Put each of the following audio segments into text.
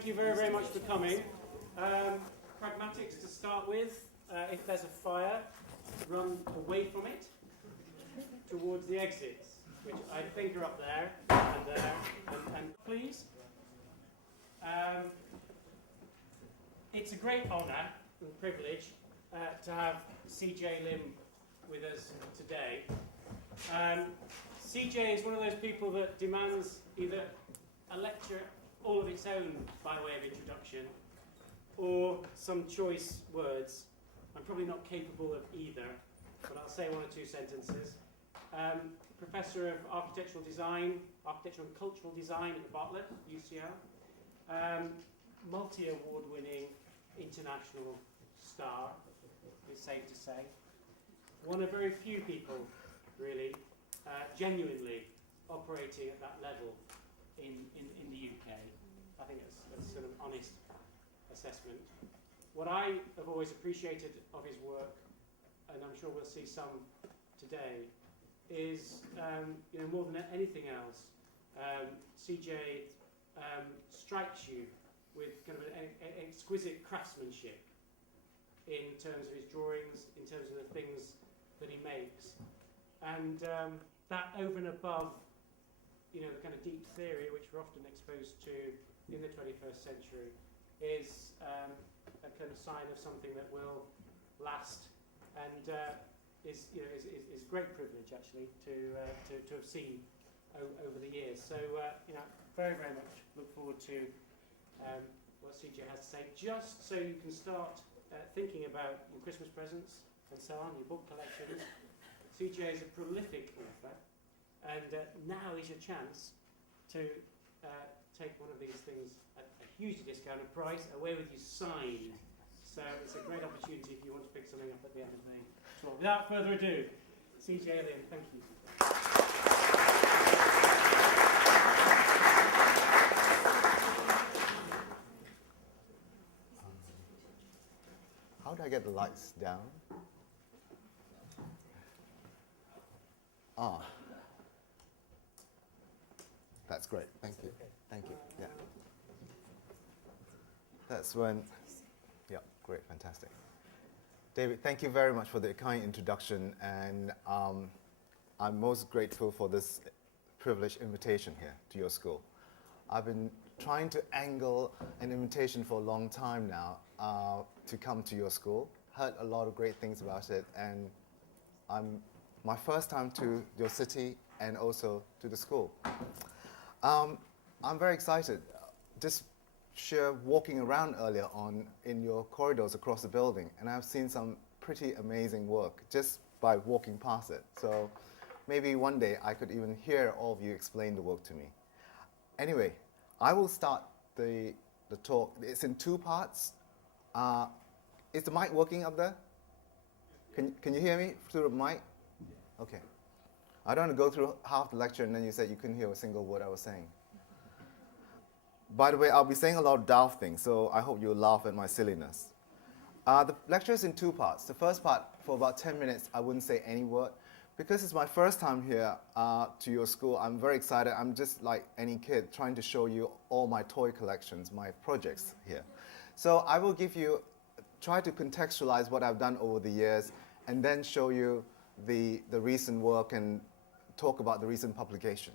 thank you very, very much for coming. Pragmatics to start with. If there's a fire, run away from it towards the exits, which I think are up there and there. And please. It's a great honour and privilege to have CJ Lim with us today. CJ is one of those people that demands either a lecture all of its own by way of introduction or some choice words. I'm probably not capable of either, but I'll say one or two sentences. Professor of Architectural Design, Architectural and Cultural Design at the Bartlett, UCL. Multi-award winning international star, it's safe to say. One of very few people, really, genuinely operating at that level in the UK. I think that's sort of honest assessment. What I have always appreciated of his work, and I'm sure we'll see some today, is more than anything else, CJ strikes you with kind of an exquisite craftsmanship in terms of his drawings, in terms of the things that he makes, and that over and above, the kind of deep theory which we're often exposed to in the 21st century, is a kind of sign of something that will last, and is great privilege actually to have seen over the years. So very, very much look forward to what CJ has to say. Just so you can start thinking about your Christmas presents and so on, your book collections. CJ is a prolific author, and now is your chance to take one of these things at a hugely discounted price, away with you signed. So it's a great opportunity if you want to pick something up at the end of the tour. Without further ado, CJ Lim, thank you. How do I get the lights down? That's great. Thank you. Thank you. Yeah. That's when. Yeah, great, fantastic. David, thank you very much for the kind introduction, and I'm most grateful for this privileged invitation here to your school. I've been trying to angle an invitation for a long time now to come to your school. Heard a lot of great things about it, and my first time to your city and also to the school. I'm very excited. Just walking around earlier on in your corridors across the building, and I've seen some pretty amazing work just by walking past it. So maybe one day I could even hear all of you explain the work to me. Anyway, I will start the talk. It's in two parts. Is the mic working up there? Can you hear me through the mic? Okay. I don't want to go through half the lecture and then you said you couldn't hear a single word I was saying. By the way, I'll be saying a lot of daft things, so I hope you'll laugh at my silliness. The lecture is in two parts. The first part, for about 10 minutes, I wouldn't say any word. Because it's my first time here to your school, I'm very excited. I'm just like any kid trying to show you all my toy collections, my projects here. So I will try to contextualize what I've done over the years and then show you the recent work and talk about the recent publication.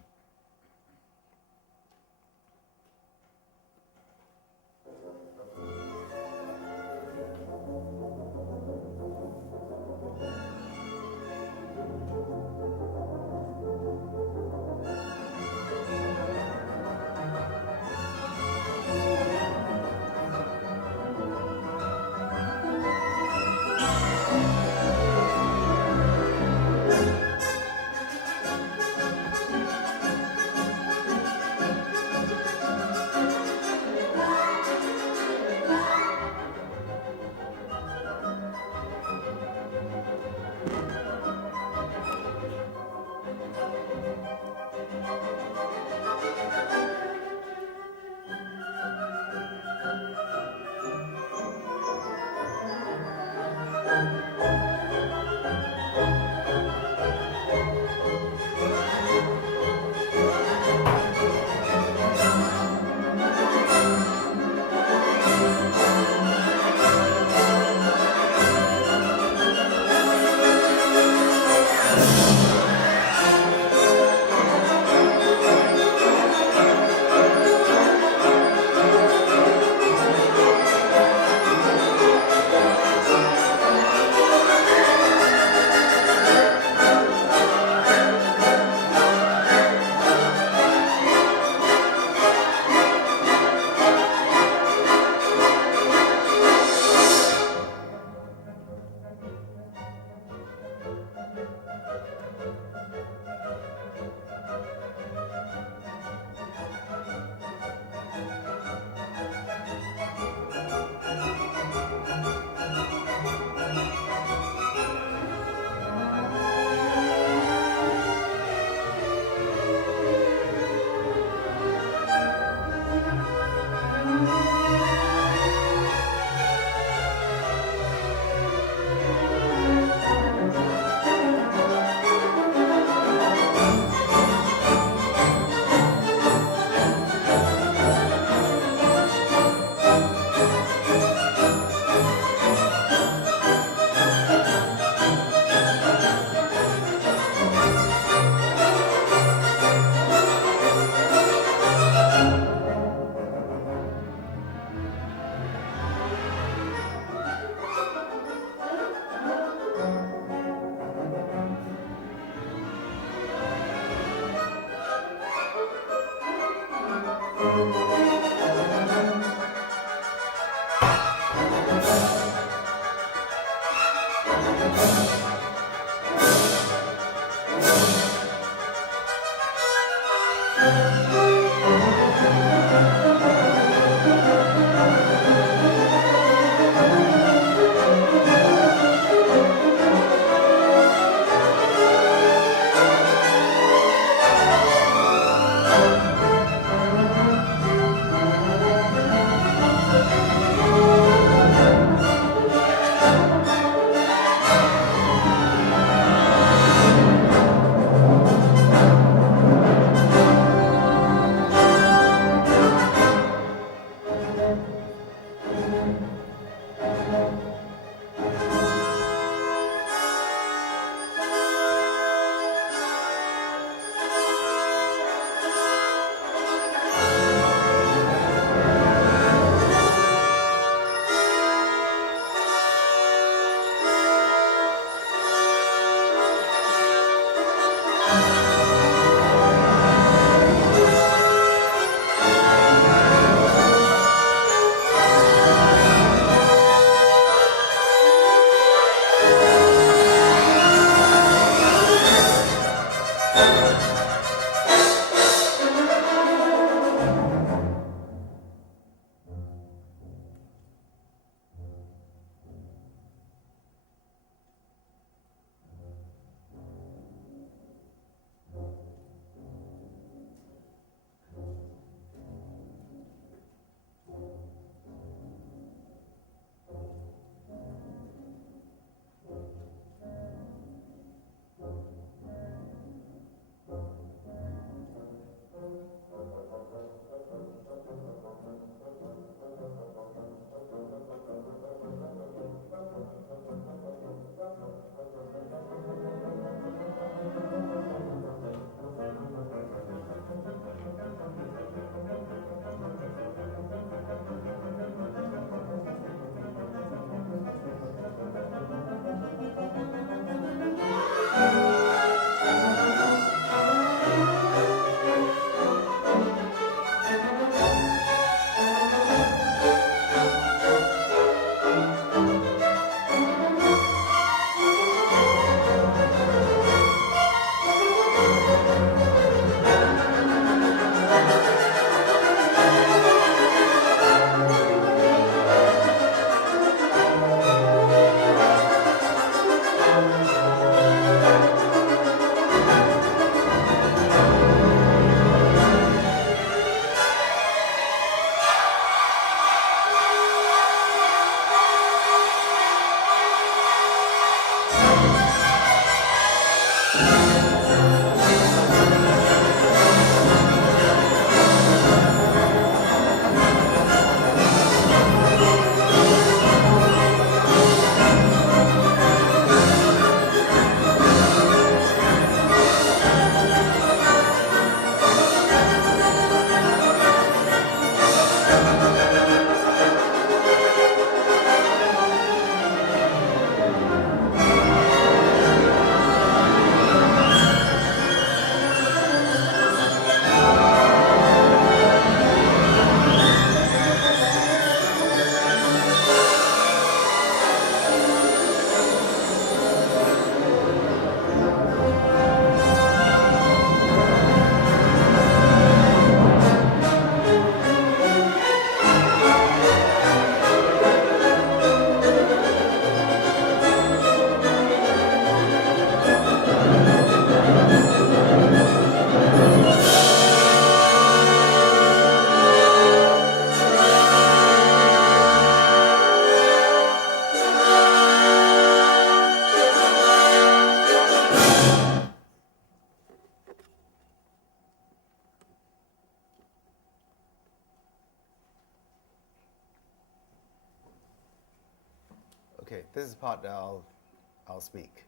Okay, this is the part that I'll speak.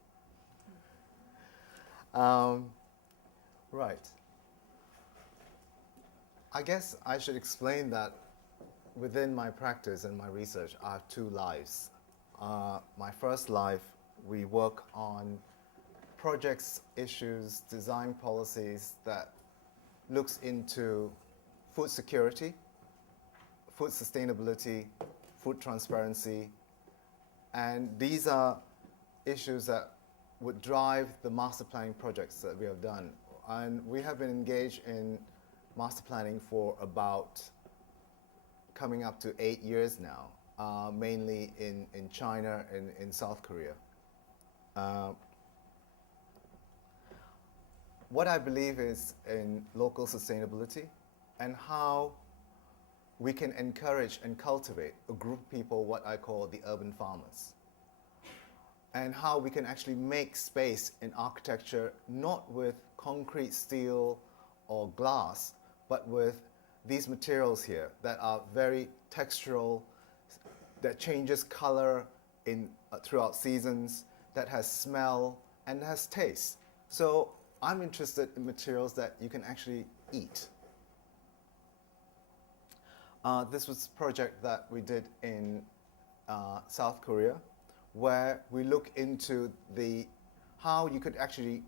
Right. I guess I should explain that within my practice and my research, I have two lives. My first life, we work on projects, issues, design policies that looks into food security, food sustainability, food transparency, and these are issues that would drive the master planning projects that we have done. And we have been engaged in master planning for about coming up to 8 years now, mainly in China and in South Korea. What I believe is in local sustainability and how we can encourage and cultivate a group of people, what I call the urban farmers, and how we can actually make space in architecture, not with concrete, steel, or glass, but with these materials here that are very textural, that changes color throughout seasons, that has smell, and has taste. So I'm interested in materials that you can actually eat. This was a project that we did in South Korea, where we look into how you could actually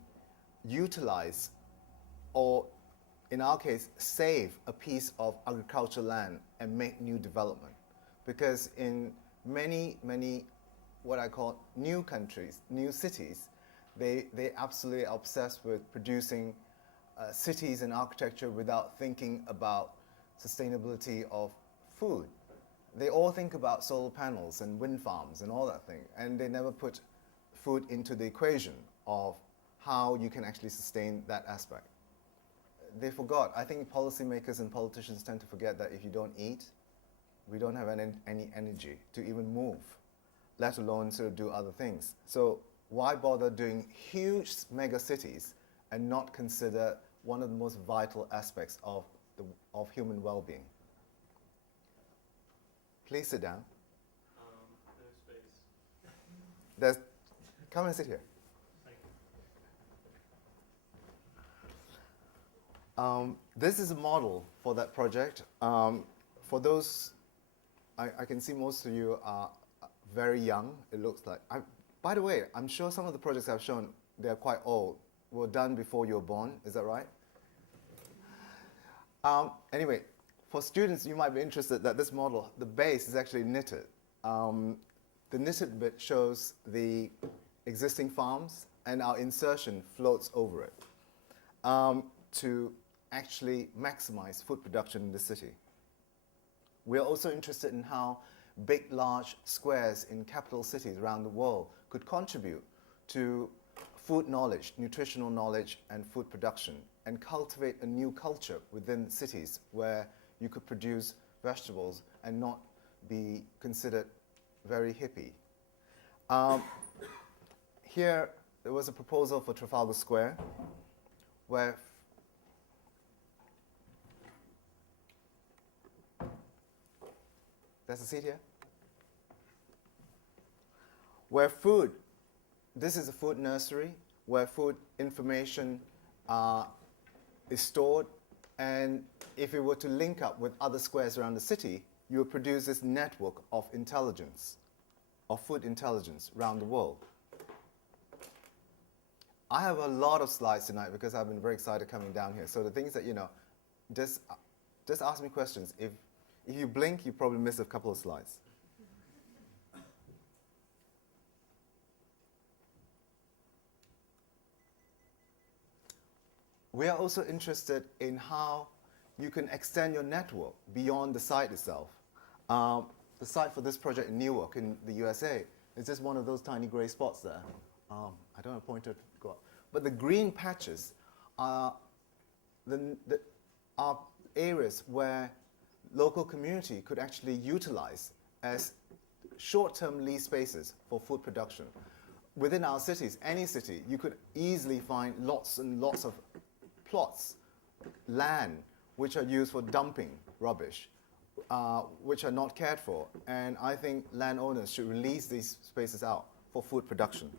utilize, or in our case, save a piece of agricultural land and make new development. Because in many, what I call new countries, new cities, they absolutely are obsessed with producing cities and architecture without thinking about sustainability of food. They all think about solar panels and wind farms and all that thing, and they never put food into the equation of how you can actually sustain that aspect. They forgot. I think policymakers and politicians tend to forget that if you don't eat, we don't have any energy to even move, let alone sort of do other things. So why bother doing huge mega cities and not consider one of the most vital aspects of human well-being? Please sit down. No space. Come and sit here. Thank you. This is a model for that project. For those, I can see most of you are very young, it looks like. By the way, I'm sure some of the projects I've shown, they're quite old, were done before you were born, is that right? Anyway, for students, you might be interested that this model, the base is actually knitted. The knitted bit shows the existing farms, and our insertion floats over it to actually maximize food production in the city. We are also interested in how big, large squares in capital cities around the world could contribute to food knowledge, nutritional knowledge, and food production, and cultivate a new culture within cities where you could produce vegetables and not be considered very hippie. Here, there was a proposal for Trafalgar Square, where there's a seat here, where food, this is a food nursery, where food information is stored And if we were to link up with other squares around the city, you would produce this network of intelligence, of food intelligence around the world. I have a lot of slides tonight because I've been very excited coming down here. So the things that, just ask me questions. If you blink, you probably miss a couple of slides. We are also interested in how you can extend your network beyond the site itself. The site for this project in Newark in the USA is just one of those tiny gray spots there. I don't have a pointer to go up. But the green patches are are areas where local community could actually utilize as short-term lease spaces for food production. Within our cities, any city, you could easily find lots and lots of plots, land, which are used for dumping rubbish, which are not cared for. And I think landowners should release these spaces out for food production.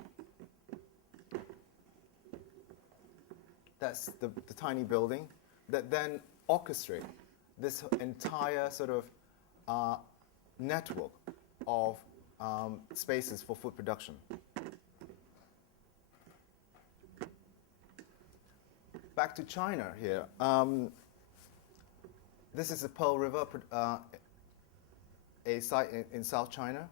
That's the tiny building that then orchestrate this entire sort of network of spaces for food production. Back to China here. This is the Pearl River, a site in South China.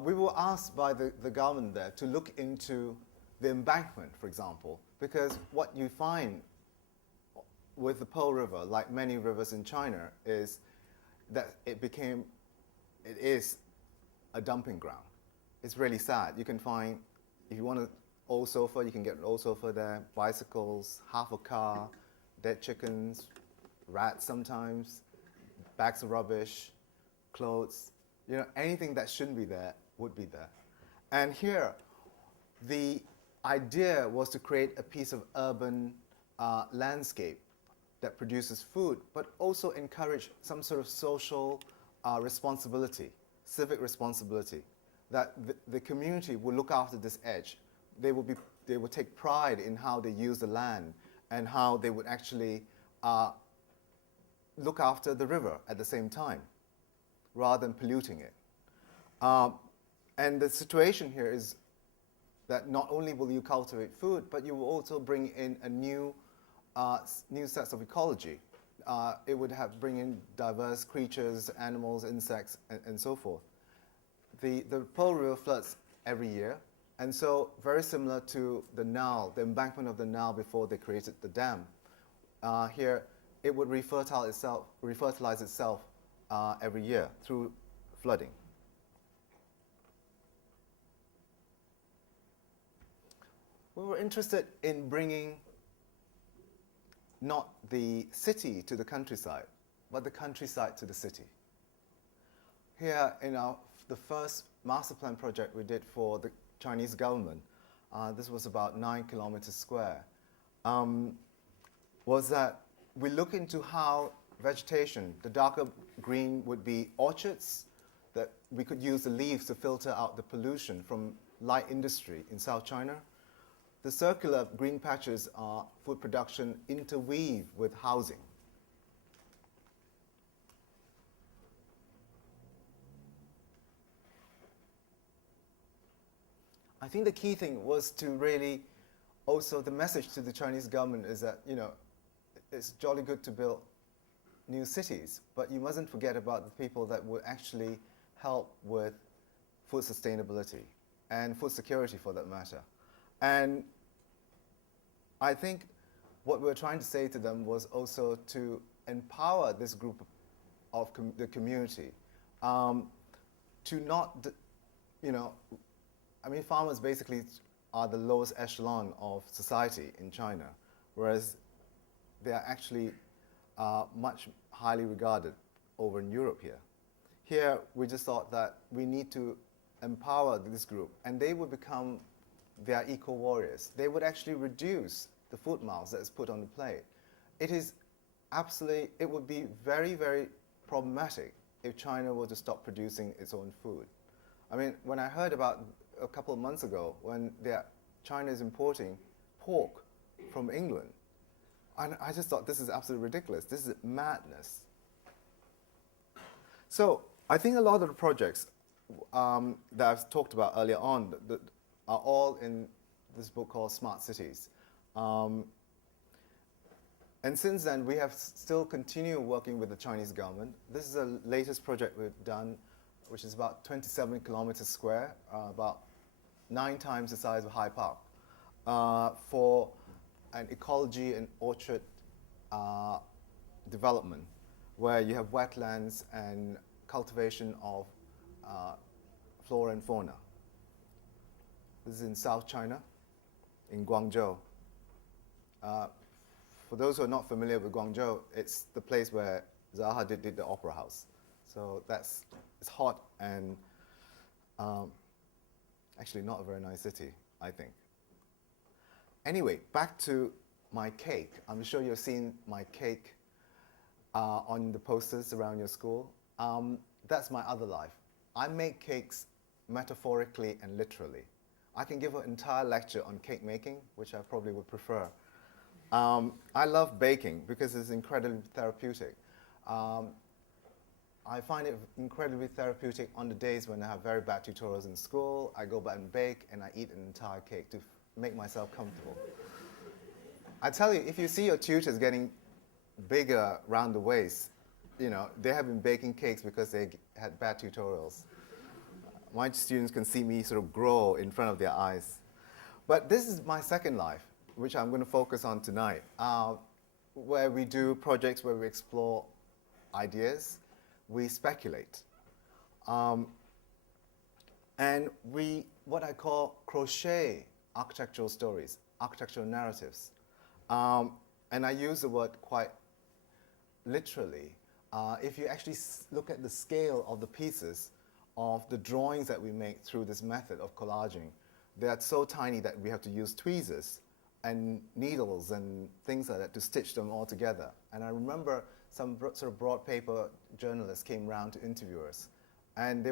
We were asked by the government there to look into the embankment, for example, because what you find with the Pearl River, like many rivers in China, is that it is a dumping ground. It's really sad. You can find, if you want an old sofa, you can get an old sofa there, bicycles, half a car, dead chickens, rats sometimes, bags of rubbish, clothes, anything that shouldn't be there would be there. And here, the idea was to create a piece of urban landscape that produces food, but also encourage some sort of social responsibility, civic responsibility, that the community will look after this edge. They would take pride in how they use the land and how they would actually look after the river at the same time, rather than polluting it. And the situation here is that not only will you cultivate food, but you will also bring in a new sets of ecology. It would bring in diverse creatures, animals, insects, and so forth. The Pearl River floods every year, and so very similar to the Nile, the embankment of the Nile before they created the dam. Here, it would refertilize itself every year through flooding. We were interested in bringing not the city to the countryside, but the countryside to the city. Here in the first master plan project we did for the Chinese government, this was about 9 kilometers square, was that we look into how vegetation, the darker green would be orchards, that we could use the leaves to filter out the pollution from light industry in South China. The circular green patches are food production interweave with housing. I think the key thing was to really, also the message to the Chinese government is that, it's jolly good to build new cities, but you mustn't forget about the people that would actually help with food sustainability and food security for that matter. And I think what we were trying to say to them was also to empower this group of the community to not, farmers basically are the lowest echelon of society in China, whereas they are actually much highly regarded over in Europe here. Here, we just thought that we need to empower this group, and they would become their eco-warriors. They would actually reduce the food miles that is put on the plate. It would be very, very problematic if China were to stop producing its own food. When I heard about a couple of months ago when China is importing pork from England, And I just thought, this is absolutely ridiculous. This is madness. So I think a lot of the projects that I've talked about earlier on that are all in this book called Smart Cities. And since then, we have still continued working with the Chinese government. This is the latest project we've done, which is about 27 kilometers square, about 9 times the size of Hyde Park, for an ecology and orchard development, where you have wetlands and cultivation of flora and fauna. This is in South China, in Guangzhou. For those who are not familiar with Guangzhou, it's the place where Zaha did the opera house. So it's hot and actually not a very nice city, I think. Anyway, back to my cake. I'm sure you've seen my cake on the posters around your school. That's my other life. I make cakes metaphorically and literally. I can give an entire lecture on cake making, which I probably would prefer. I love baking because it's incredibly therapeutic. I find it incredibly therapeutic on the days when I have very bad tutorials in school. I go back and bake, and I eat an entire cake to make myself comfortable. I tell you, if you see your tutors getting bigger around the waist, you know, they have been baking cakes because they had bad tutorials. My students can see me sort of grow in front of their eyes. But this is my second life, which I'm going to focus on tonight, where we do projects where we explore ideas, we speculate. And we, what I call crochet architectural stories, architectural narratives. And I use the word quite literally. If you actually look at the scale of the pieces of the drawings that we make through this method of collaging, they are so tiny that we have to use tweezers and needles and things like that to stitch them all together. And I remember some sort of broad paper journalists came around to interview us, and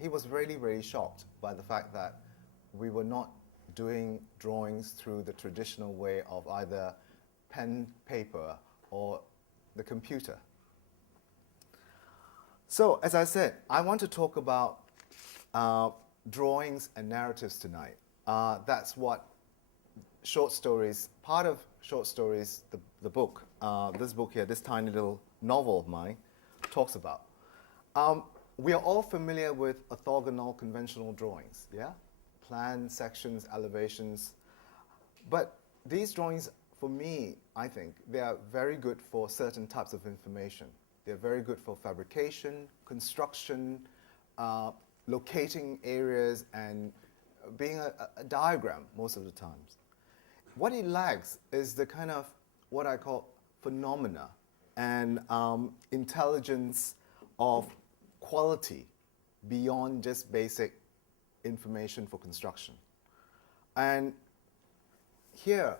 he was really, really shocked by the fact that we were not doing drawings through the traditional way of either pen, paper, or the computer. So, as I said, I want to talk about drawings and narratives tonight. That's what short stories, part of short stories, the book, this book here, this tiny little novel of mine, talks about. We are all familiar with orthogonal conventional drawings, yeah? Plans, sections, elevations. But these drawings, for me, I think, they are very good for certain types of information. They're very good for fabrication, construction, locating areas, and being a diagram most of the times. What it lacks is the kind of what I call phenomena and intelligence of quality beyond just basic information for construction. And here,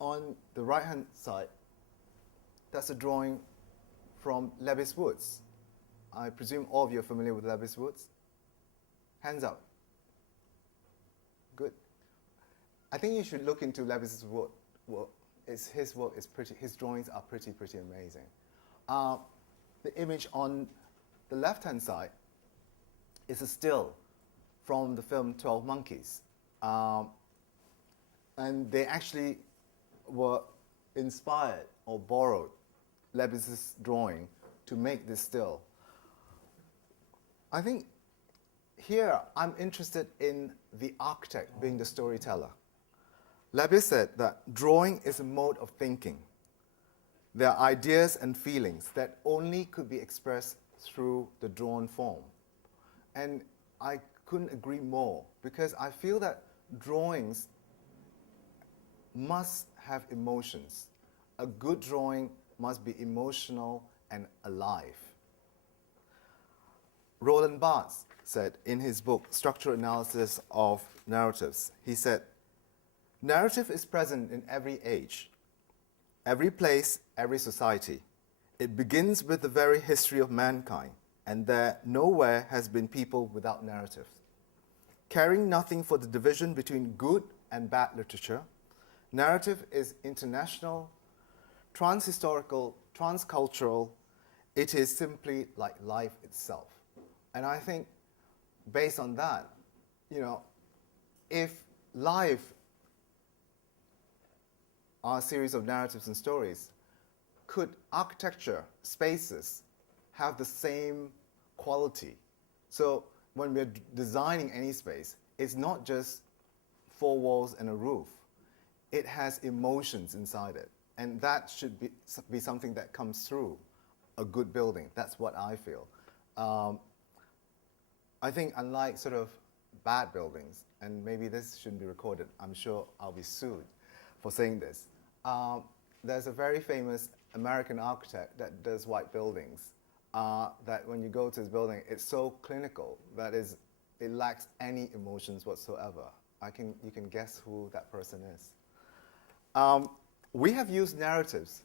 on the right-hand side, that's a drawing from Lebbe's Woods. I presume all of you are familiar with Lebbe's Woods? Hands up. Good. I think you should look into Lebbe's work. His work is pretty. His drawings are pretty amazing. The image on the left-hand side is a still from the film 12 Monkeys. And they actually were inspired or borrowed Lebbe's drawing to make this still. I think here I'm interested in the architect being the storyteller. Lebbe said that drawing is a mode of thinking. There are ideas and feelings that only could be expressed through the drawn form. And I couldn't agree more, because I feel that drawings must have emotions. A good drawing must be emotional and alive. Roland Barthes said in his book, Structural Analysis of Narratives, he said, narrative is present in every age, every place, every society. It begins with the very history of mankind, and there nowhere has been people without narrative. Caring nothing for the division between good and bad literature, Narrative is international, transhistorical, transcultural. It is simply like life itself. And I think based on that, if life are a series of narratives and stories, could architecture, spaces, have the same quality? So when we're designing any space, it's not just four walls and a roof. It has emotions inside it. And that should be something that comes through a good building. That's what I feel. I think unlike sort of bad buildings, and maybe this shouldn't be recorded, I'm sure I'll be sued for saying this. There's a very famous American architect that does white buildings, that when you go to his building, it's so clinical that it lacks any emotions whatsoever. You can guess who that person is. We have used narratives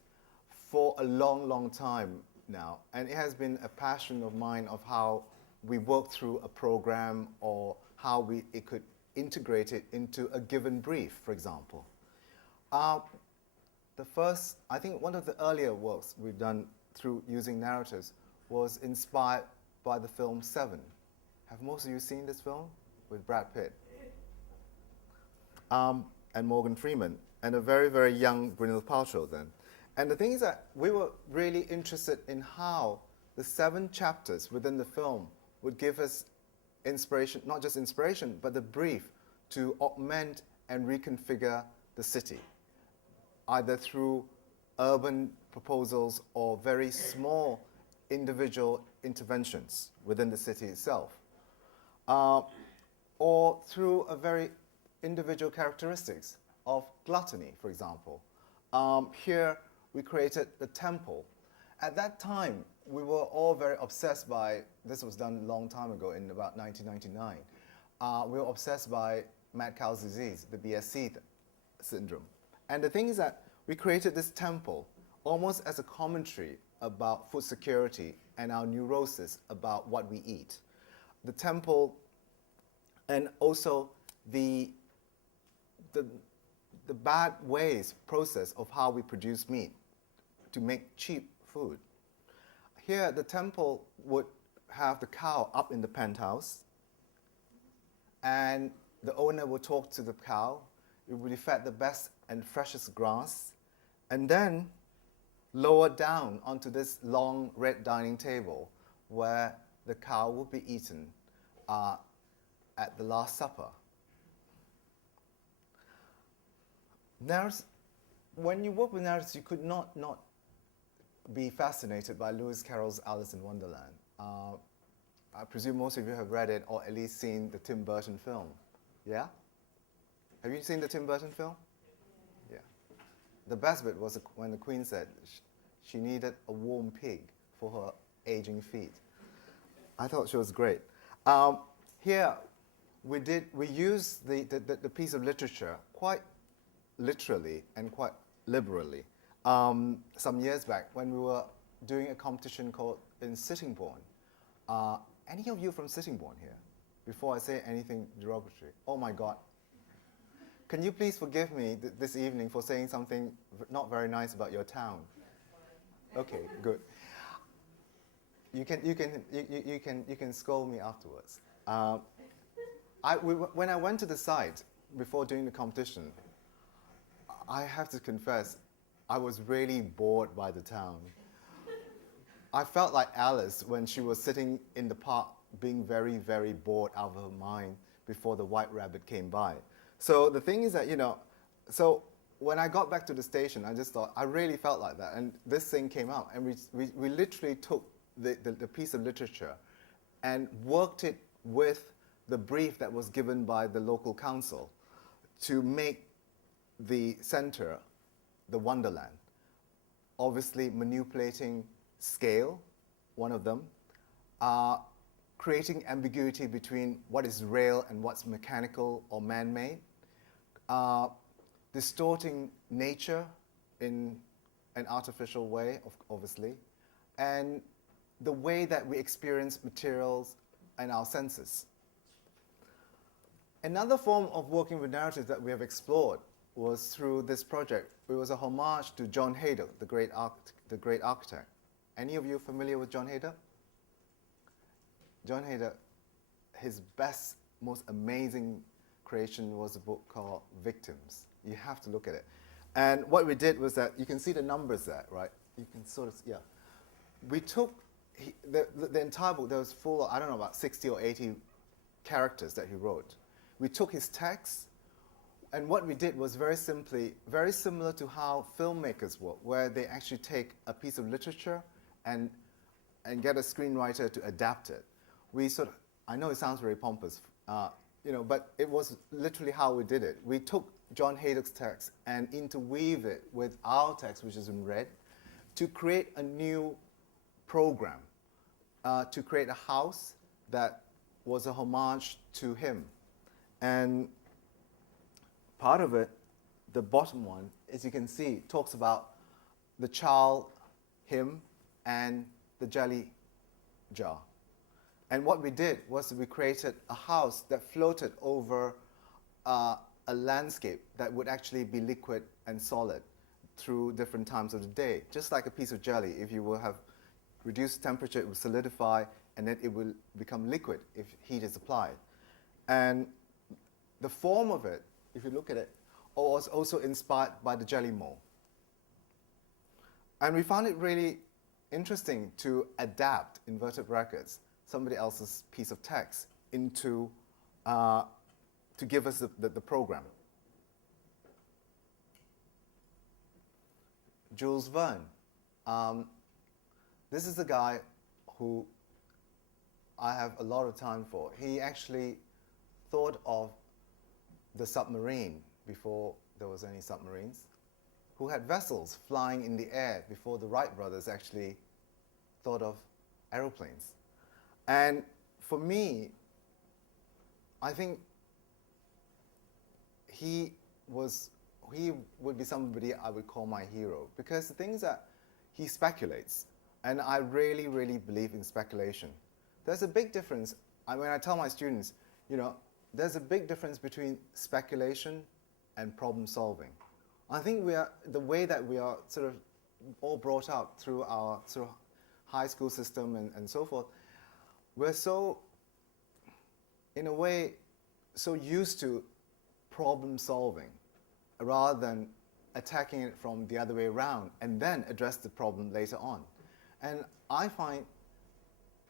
for a long, long time now, and it has been a passion of mine of how we work through a program or how it could integrate it into a given brief, for example. I think one of the earlier works we've done through using narratives was inspired by the film Seven. Have most of you seen this film with Brad Pitt? And Morgan Freeman, and a very, very young Gwyneth Paltrow then. And the thing is that we were really interested in how the 7 chapters within the film would give us inspiration, not just inspiration, but the brief to augment and reconfigure the city, either through urban proposals or very small individual interventions within the city itself, or through a very individual characteristics of gluttony, for example. Here we created the temple. At that time, we were all very obsessed by, this was done a long time ago in about 1999, we were obsessed by mad cow's disease, the BSC syndrome. And the thing is that we created this temple almost as a commentary about food security and our neurosis about what we eat. The temple, and also the bad ways process of how we produce meat to make cheap food. Here, the temple would have the cow up in the penthouse, and the owner would talk to the cow. It would be fed the best and freshest grass, and then lower down onto this long red dining table where the cow would be eaten at the Last Supper. When you work with narratives, you could not be fascinated by Lewis Carroll's Alice in Wonderland. I presume most of you have read it or at least seen the Tim Burton film. Yeah? Have you seen the Tim Burton film? Yeah. The best bit was when the Queen said she needed a warm pig for her aging feet. I thought she was great. Here, we used the piece of literature quite literally and quite liberally. Some years back when we were doing a competition called in Sittingbourne. Any of you from Sittingbourne here? Before I say anything derogatory. Oh my God. Can you please forgive me this evening for saying something not very nice about your town? Okay, good. You can scold me afterwards. When I went to the site before doing the competition, I have to confess, I was really bored by the town. I felt like Alice when she was sitting in the park being very, very bored out of her mind before the white rabbit came by. So the thing is that, so when I got back to the station, I just thought, I really felt like that. And this thing came out, and we literally took the piece of literature and worked it with the brief that was given by the local council to make the center the Wonderland. Obviously manipulating scale, one of them, creating ambiguity between what is real and what's mechanical or man-made, distorting nature in an artificial way, obviously, and the way that we experience materials and our senses. Another form of working with narratives that we have explored was through this project. It was a homage to John Haydock, the great architect. Any of you familiar with John Haydock? John Haydock, his best, most amazing creation was a book called Victims. You have to look at it. And what we did was that, you can see the numbers there, right? You can sort of, yeah. We took the entire book, there was full of, I don't know, about 60 or 80 characters that he wrote. We took his text, and what we did was very simply, very similar to how filmmakers work, where they actually take a piece of literature and get a screenwriter to adapt it. We sort of, I know it sounds very pompous, but it was literally how we did it. We took John Haydock's text and interweave it with our text, which is in red, to create a new program, to create a house that was a homage to him. And part of it, the bottom one, as you can see, talks about the child, him, and the jelly jar. And what we did was we created a house that floated over a landscape that would actually be liquid and solid through different times of the day. Just like a piece of jelly, if you will have reduced temperature, it will solidify, and then it will become liquid if heat is applied. And the form of it, if you look at it, was also inspired by the jelly mold. And we found it really interesting to adapt, inverted brackets, somebody else's piece of text into, to give us the program. Jules Verne. This is the guy who I have a lot of time for. He actually thought of the submarine before there was any submarines, who had vessels flying in the air before the Wright brothers actually thought of aeroplanes. And for me, I think he would be somebody I would call my hero, because the things that he speculates, and I really, really believe in speculation. There's a big difference. When I tell my students, there's a big difference between speculation and problem solving. I think the way that we are sort of all brought up through our sort of high school system and so forth, we're so, in a way, so used to problem solving rather than attacking it from the other way around and then address the problem later on. And I find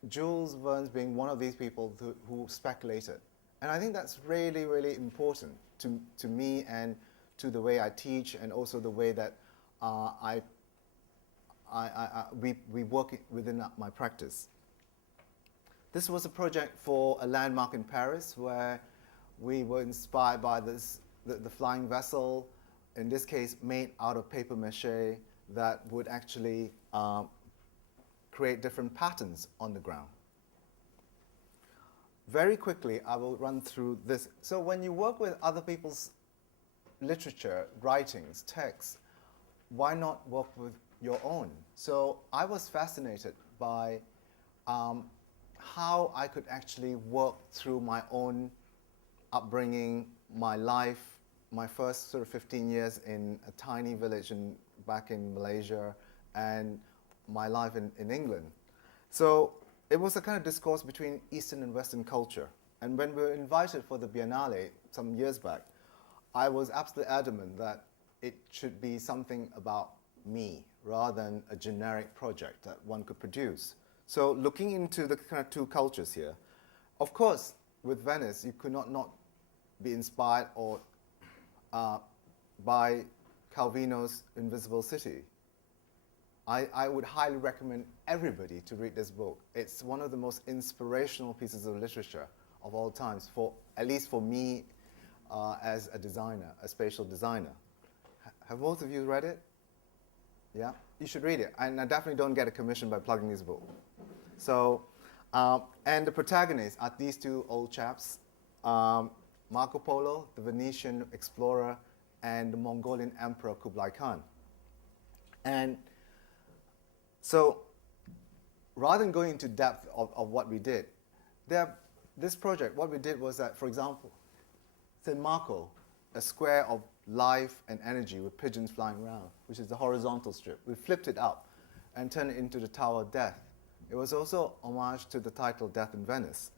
Jules Verne being one of these people who speculated. And I think that's really, really important to me and to the way I teach, and also the way that we work within my practice. This was a project for a landmark in Paris where we were inspired by the flying vessel, in this case made out of paper mache, that would actually create different patterns on the ground. Very quickly, I will run through this. So when you work with other people's literature, writings, texts, why not work with your own? So I was fascinated by how I could actually work through my own upbringing, my life, my first sort of 15 years in a tiny village back in Malaysia, and my life in England. So it was a kind of discourse between Eastern and Western culture. And when we were invited for the Biennale some years back, I was absolutely adamant that it should be something about me rather than a generic project that one could produce. So looking into the kind of two cultures here, of course, with Venice, you could not be inspired or by Calvino's Invisible City. I would highly recommend everybody to read this book. It's one of the most inspirational pieces of literature of all times, at least for me as a designer, a spatial designer. Have both of you read it? Yeah? You should read it. And I definitely don't get a commission by plugging this book. So, and the protagonists are these two old chaps, Marco Polo, the Venetian explorer, and the Mongolian emperor Kublai Khan. And so, rather than going into depth of what we did, this project, what we did was that, for example, St. Marco, a square of life and energy with pigeons flying around, which is the horizontal strip. We flipped it up and turned it into the Tower of Death. It was also homage to the title Death in Venice,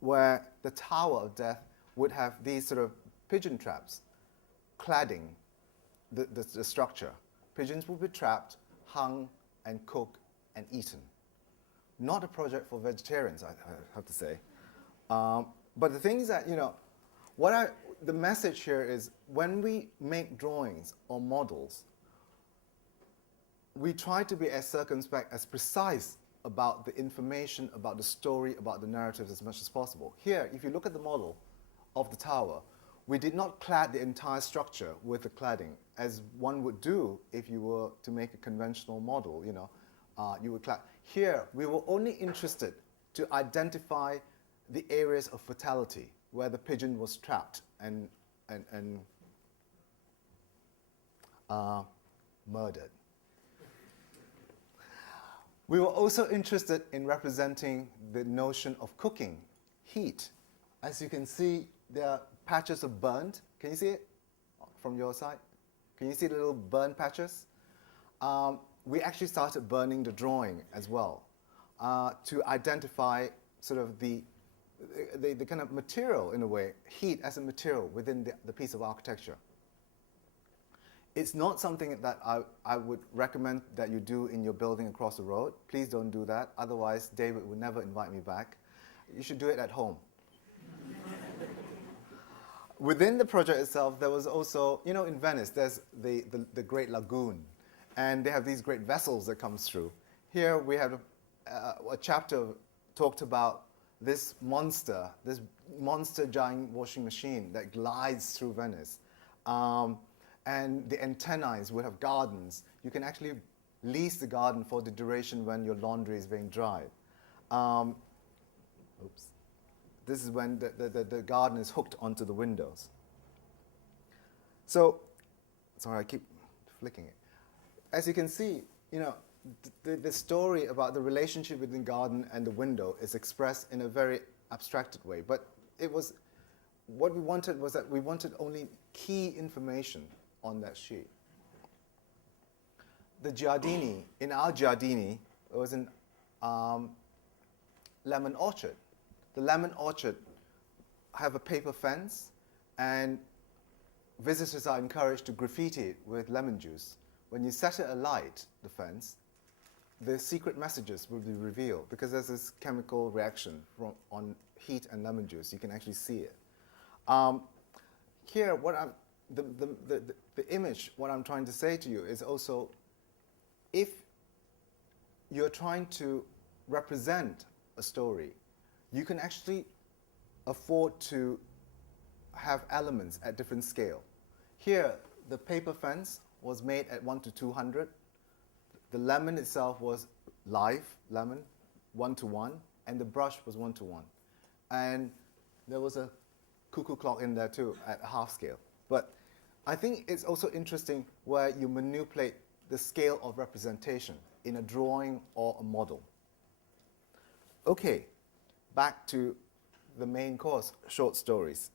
where the Tower of Death would have these sort of pigeon traps cladding the structure. Pigeons would be trapped, hung, and cooked and eaten. Not a project for vegetarians, I have to say. But the thing is that, the message here is when we make drawings or models, we try to be as circumspect, as precise about the information, about the story, about the narratives as much as possible. Here, if you look at the model of the tower, we did not clad the entire structure with the cladding, as one would do if you were to make a conventional model, you would clad. Here, we were only interested to identify the areas of fatality where the pigeon was trapped and murdered. We were also interested in representing the notion of cooking, heat. As you can see, there are patches of burnt. Can you see it from your side? Can you see the little burn patches? We actually started burning the drawing as well to identify sort of the kind of material, in a way, heat as a material within the piece of architecture. It's not something that I would recommend that you do in your building across the road. Please don't do that. Otherwise, David would never invite me back. You should do it at home. Within the project itself, there was also, in Venice, there's the Great Lagoon. And they have these great vessels that come through. Here we have a chapter talked about this monster giant washing machine that glides through Venice. And the antennae would have gardens. You can actually lease the garden for the duration when your laundry is being dried. This is when the garden is hooked onto the windows. So, sorry, I keep flicking it. As you can see, the story about the relationship between the garden and the window is expressed in a very abstracted way. But what we wanted was that we wanted only key information on that sheet. The giardini, in our giardini, it was an lemon orchard. The lemon orchard have a paper fence, and visitors are encouraged to graffiti it with lemon juice. When you set it alight, the fence, the secret messages will be revealed because there's this chemical reaction on heat and lemon juice. You can actually see it. Here, the image, what I'm trying to say to you is also, if you're trying to represent a story, you can actually afford to have elements at different scale. Here, the paper fence was made at 1 to 200. The lemon itself was live lemon, 1 to 1, and the brush was 1 to 1. And there was a cuckoo clock in there too at half scale. But I think it's also interesting where you manipulate the scale of representation in a drawing or a model. Okay, back to the main course, short stories.